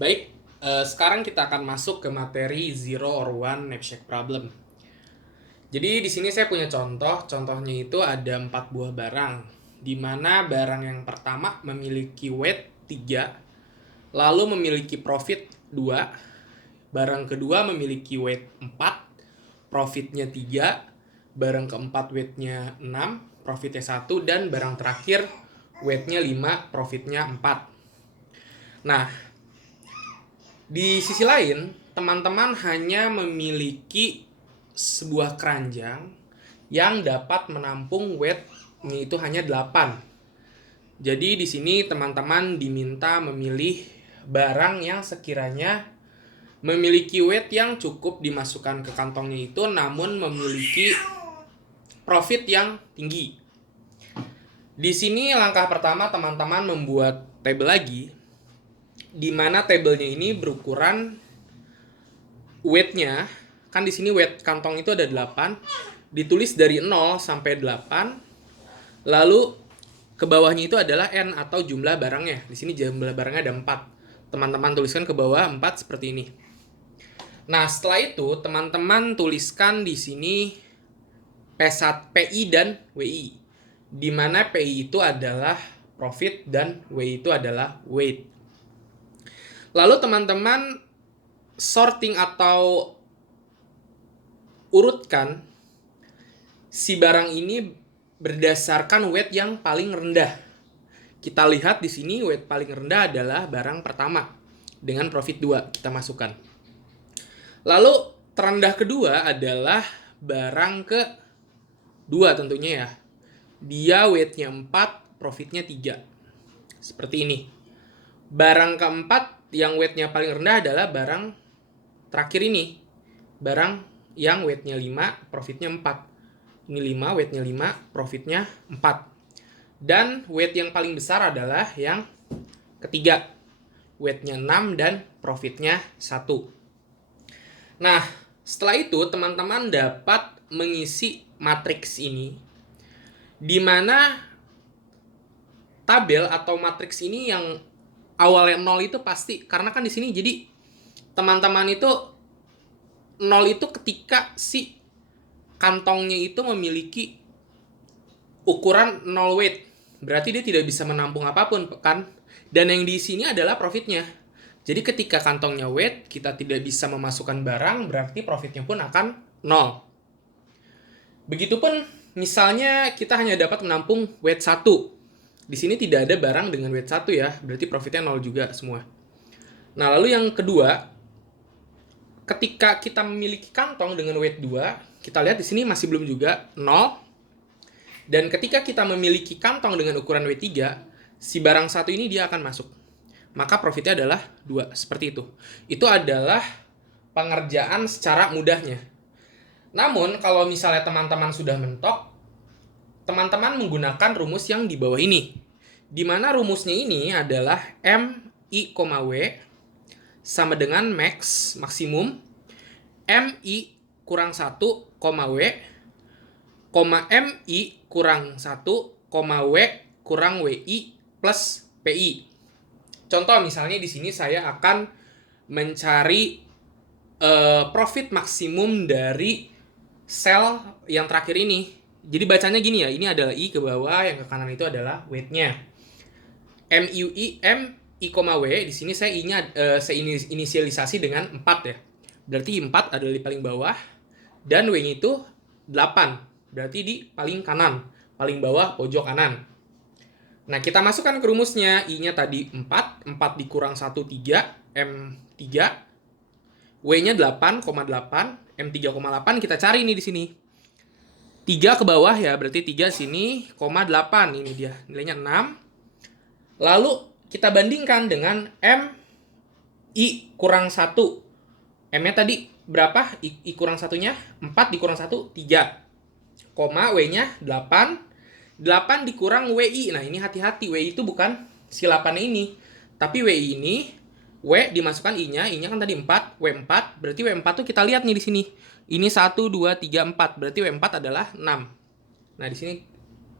Baik, sekarang kita akan masuk ke materi zero or one knapsack problem. Jadi di sini saya punya contoh, contohnya itu ada 4 buah barang, di mana barang yang pertama memiliki weight 3, lalu memiliki profit 2, barang kedua memiliki weight 4, profitnya 3, barang keempat weightnya 6, profitnya 1, dan barang terakhir weightnya 5, profitnya 4. Nah, di sisi lain, teman-teman hanya memiliki sebuah keranjang yang dapat menampung weight-nya itu hanya 8. Jadi di sini teman-teman diminta memilih barang yang sekiranya memiliki weight yang cukup dimasukkan ke kantongnya itu, namun memiliki profit yang tinggi. Di sini langkah pertama teman-teman membuat tabel lagi, di mana tabelnya ini berukuran weight-nya, kan di sini weight kantong itu ada 8, ditulis dari 0 sampai 8, lalu ke bawahnya itu adalah N atau jumlah barangnya. Di sini jumlah barangnya ada 4. Teman-teman tuliskan ke bawah 4 seperti ini. Nah, setelah itu teman-teman tuliskan di sini P1, PI dan WI. Di mana PI itu adalah profit dan WI itu adalah weight. Lalu teman-teman sorting atau urutkan si barang ini berdasarkan weight yang paling rendah. Kita lihat di sini weight paling rendah adalah barang pertama dengan profit 2 kita masukkan. Lalu terendah kedua adalah barang kedua tentunya ya. Dia weightnya 4, profitnya 3. Seperti ini. Barang keempat yang weightnya paling rendah adalah barang terakhir ini. Barang yang weightnya 5, profitnya 4. Ini 5, weightnya 5, profitnya 4. Dan weight yang paling besar adalah yang ketiga. Weightnya 6 dan profitnya 1. Nah, setelah itu teman-teman dapat mengisi matriks ini, di mana tabel atau matriks ini yang awalnya 0 itu pasti, karena kan di sini jadi teman-teman itu 0 itu ketika si kantongnya itu memiliki ukuran 0 weight. Berarti dia tidak bisa menampung apapun kan? Dan yang di sini adalah profitnya. Jadi ketika kantongnya weight, kita tidak bisa memasukkan barang, berarti profitnya pun akan 0. Begitupun misalnya kita hanya dapat menampung weight 1. Di sini tidak ada barang dengan weight 1 ya, berarti profitnya 0 juga semua. Nah, lalu yang kedua, ketika kita memiliki kantong dengan weight 2, kita lihat di sini masih belum juga 0. Dan ketika kita memiliki kantong dengan ukuran W3, si barang satu ini dia akan masuk. Maka profitnya adalah 2, seperti itu. Itu adalah pengerjaan secara mudahnya. Namun, kalau misalnya teman-teman sudah mentok, teman-teman menggunakan rumus yang di bawah ini. Di mana rumusnya ini adalah MI, W sama dengan max, maksimum, MI kurang 1, W, MI kurang 1, W kurang WI plus PI. Contoh misalnya di sini saya akan mencari profit maksimum dari sel yang terakhir ini. Jadi bacanya gini ya, ini adalah I ke bawah, yang ke kanan itu adalah weight-nya. MUI, MI, W, di sini saya I-nya saya inisialisasi dengan 4 ya. Berarti 4 adalah di paling bawah, dan W-nya itu 8. Berarti di paling kanan, paling bawah pojok kanan. Nah, kita masukkan ke rumusnya. I-nya tadi 4, 4 dikurang 1, 3, M3. W-nya 8,8, M3,8 kita cari nih di sini. 3 ke bawah ya, berarti 3 sini, 8. Ini dia, nilainya 6. Lalu kita bandingkan dengan MI kurang 1. M-nya tadi berapa? I kurang 1-nya? 4 dikurang 1, 3. W-nya 8. 8 dikurang WI. Nah, ini hati-hati. WI itu bukan si 8 ini. Tapi WI ini, W dimasukkan I-nya. I-nya kan tadi 4. W4. Berarti W4 tuh kita lihat nih di sini. Ini 1, 2, 3, 4. Berarti W4 adalah 6. Nah, di sini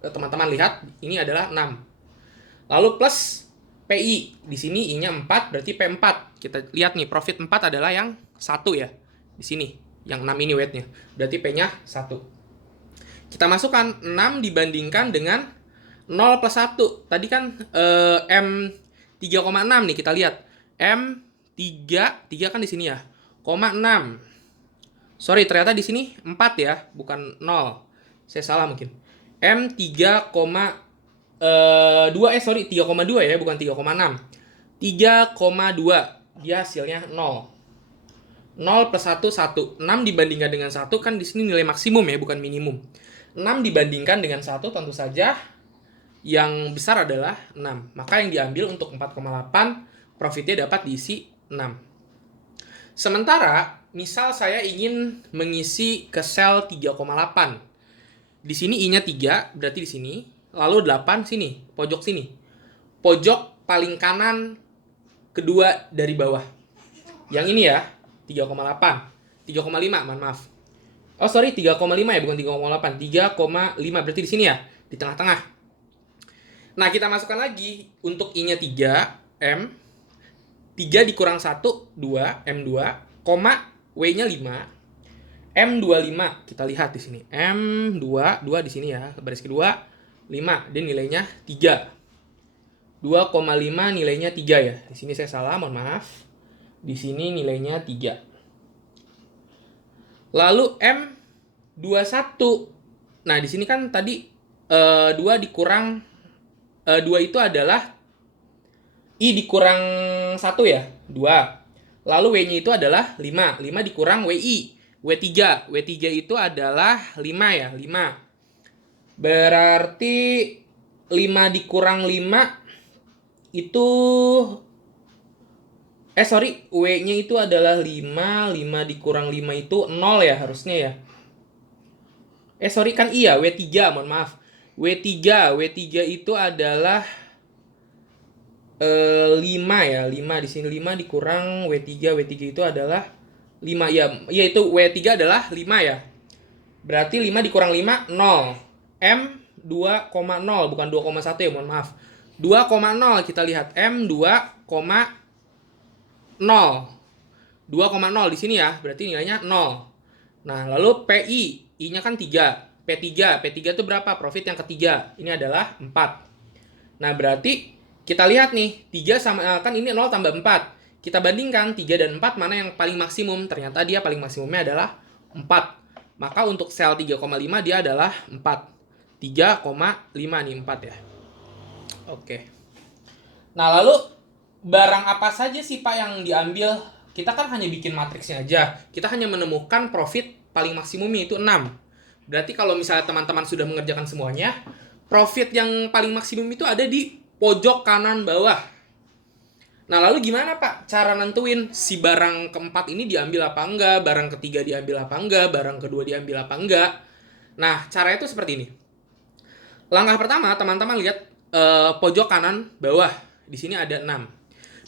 teman-teman lihat. Ini adalah 6. Lalu plus PI. Di sini I-nya 4, berarti P4. Kita lihat nih, profit 4 adalah yang 1 ya. Di sini, yang 6 ini weight-nya. Berarti P-nya 1. Kita masukkan 6 dibandingkan dengan 0 plus 1. Tadi kan M 3,6 nih, kita lihat. M 3 kan di sini ya. 0,6. Sorry, ternyata di sini 4 ya, bukan 0. Saya salah mungkin. M 3,2 3,2 ya, bukan 3,6. 3,2. Dia hasilnya 0. 0 plus 1 1. 6 dibandingkan dengan 1 kan di sini nilai maksimum ya, bukan minimum. 6 dibandingkan dengan 1 tentu saja yang besar adalah 6. Maka yang diambil untuk 4,8 profitnya dapat diisi 6. Sementara misal saya ingin mengisi ke sel 3,8. Di sini I-nya 3, berarti di sini. Lalu 8 sini, pojok sini. Pojok paling kanan kedua dari bawah. Yang ini ya, 3,8. 3,5, maaf. Oh sorry, 3,5 ya, bukan 3,8. 3,5, berarti di sini ya, di tengah-tengah. Nah, kita masukkan lagi untuk I-nya 3, M. 3 dikurang 1, 2, M2, koma, W-nya 5. M25, kita lihat di sini. M2, 2 di sini ya, baris kedua. 5, dia nilainya 3. 2,5 nilainya 3 ya. Di sini saya salah, mohon maaf. Di sini nilainya 3. Lalu M21. Nah, di sini kan tadi 2 dikurang 2 itu adalah I dikurang 1 ya, 2. Lalu W-nya itu adalah 5. 5 dikurang WI. W3. W3 itu adalah 5 ya, 5. Berarti 5 dikurang 5 itu W-nya itu adalah 5. 5 dikurang 5 itu 0 ya harusnya ya. Kan iya, W3, mohon maaf. W3 itu adalah 5 ya, 5 di sini 5 dikurang W3 itu adalah 5 ya. Iya itu W3 adalah 5 ya. Berarti 5 dikurang 5 0. M 2,0 bukan 2,1 ya, mohon maaf. 2,0 kita lihat M 2,0. 2,0 di sini ya, berarti nilainya 0. Nah, lalu PI, I-nya kan 3. P3 itu berapa? Profit yang ketiga. Ini adalah 4. Nah, berarti kita lihat nih, 3 sama kan ini 0 tambah 4. Kita bandingkan 3 dan 4 mana yang paling maksimum. Ternyata dia paling maksimumnya adalah 4. Maka untuk sel 3,5 dia adalah 4. 3,5 nih, 4 ya. Oke. Nah, lalu barang apa saja sih Pak yang diambil? Kita kan hanya bikin matriksnya aja. Kita hanya menemukan profit paling maksimumnya itu 6. Berarti kalau misalnya teman-teman sudah mengerjakan semuanya, profit yang paling maksimum itu ada di pojok kanan bawah. Nah, lalu gimana Pak cara nentuin si barang keempat ini diambil apa enggak, barang ketiga diambil apa enggak, barang kedua diambil apa enggak? Nah, caranya itu seperti ini. Langkah pertama, teman-teman lihat pojok kanan bawah. Di sini ada 6.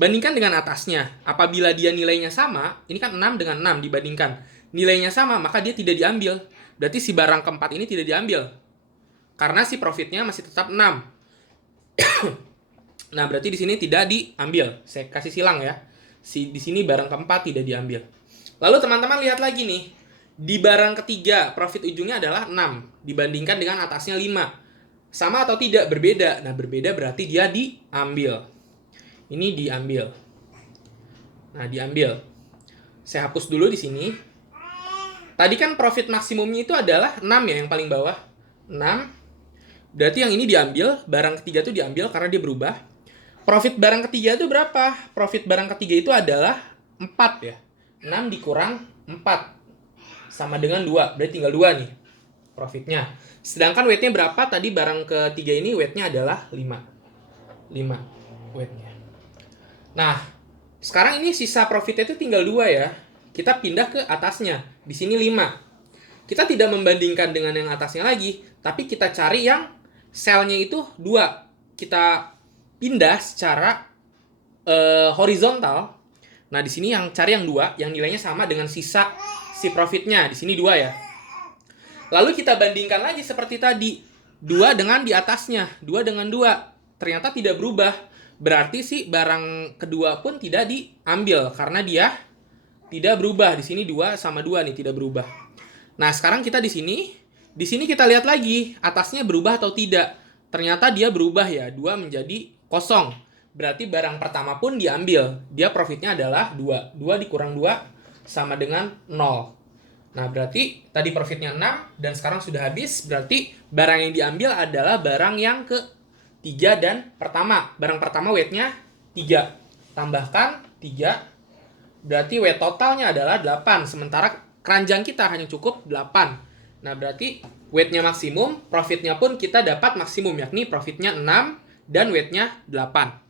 Bandingkan dengan atasnya. Apabila dia nilainya sama, ini kan 6 dengan 6 dibandingkan. Nilainya sama, maka dia tidak diambil. Berarti si barang keempat ini tidak diambil. Karena si profitnya masih tetap 6. Nah, berarti di sini tidak diambil. Saya kasih silang ya. Di sini barang keempat tidak diambil. Lalu teman-teman lihat lagi nih. Di barang ketiga, profit ujungnya adalah 6. Dibandingkan dengan atasnya 5. Sama atau tidak? Berbeda. Nah, berbeda berarti dia diambil. Ini diambil. Nah, diambil. Saya hapus dulu di sini. Tadi kan profit maksimumnya itu adalah 6 ya, yang paling bawah. 6. Berarti yang ini diambil, barang ketiga itu diambil karena dia berubah. Profit barang ketiga itu berapa? Profit barang ketiga itu adalah 4 ya. 6 dikurang 4. Sama dengan 2. Berarti tinggal 2 nih profitnya. Sedangkan weight-nya berapa? Tadi barang ketiga ini weight-nya adalah 5. 5 weight-nya. Nah, sekarang ini sisa profitnya itu tinggal 2 ya. Kita pindah ke atasnya. Di sini 5. Kita tidak membandingkan dengan yang atasnya lagi, tapi kita cari yang selnya itu 2. Kita pindah secara horizontal. Nah, di sini yang cari yang 2, yang nilainya sama dengan sisa si profitnya. Di sini 2 ya. Lalu kita bandingkan lagi seperti tadi. 2 dengan di atasnya. 2 dengan 2. Ternyata tidak berubah. Berarti sih barang kedua pun tidak diambil karena dia tidak berubah. Di sini 2 sama 2 nih tidak berubah. Nah, sekarang kita di sini kita lihat lagi atasnya berubah atau tidak. Ternyata dia berubah ya, 2 menjadi kosong. Berarti barang pertama pun diambil. Dia profitnya adalah 2. 2 dikurang 2 sama dengan 0. Nah, berarti tadi profitnya 6 dan sekarang sudah habis. Berarti barang yang diambil adalah barang yang ketiga dan pertama. Barang pertama weight-nya 3. Tambahkan 3. Berarti weight totalnya adalah 8. Sementara keranjang kita hanya cukup 8. Nah, berarti weight-nya maksimum, profitnya pun kita dapat maksimum, yakni profitnya 6 dan weight-nya 8.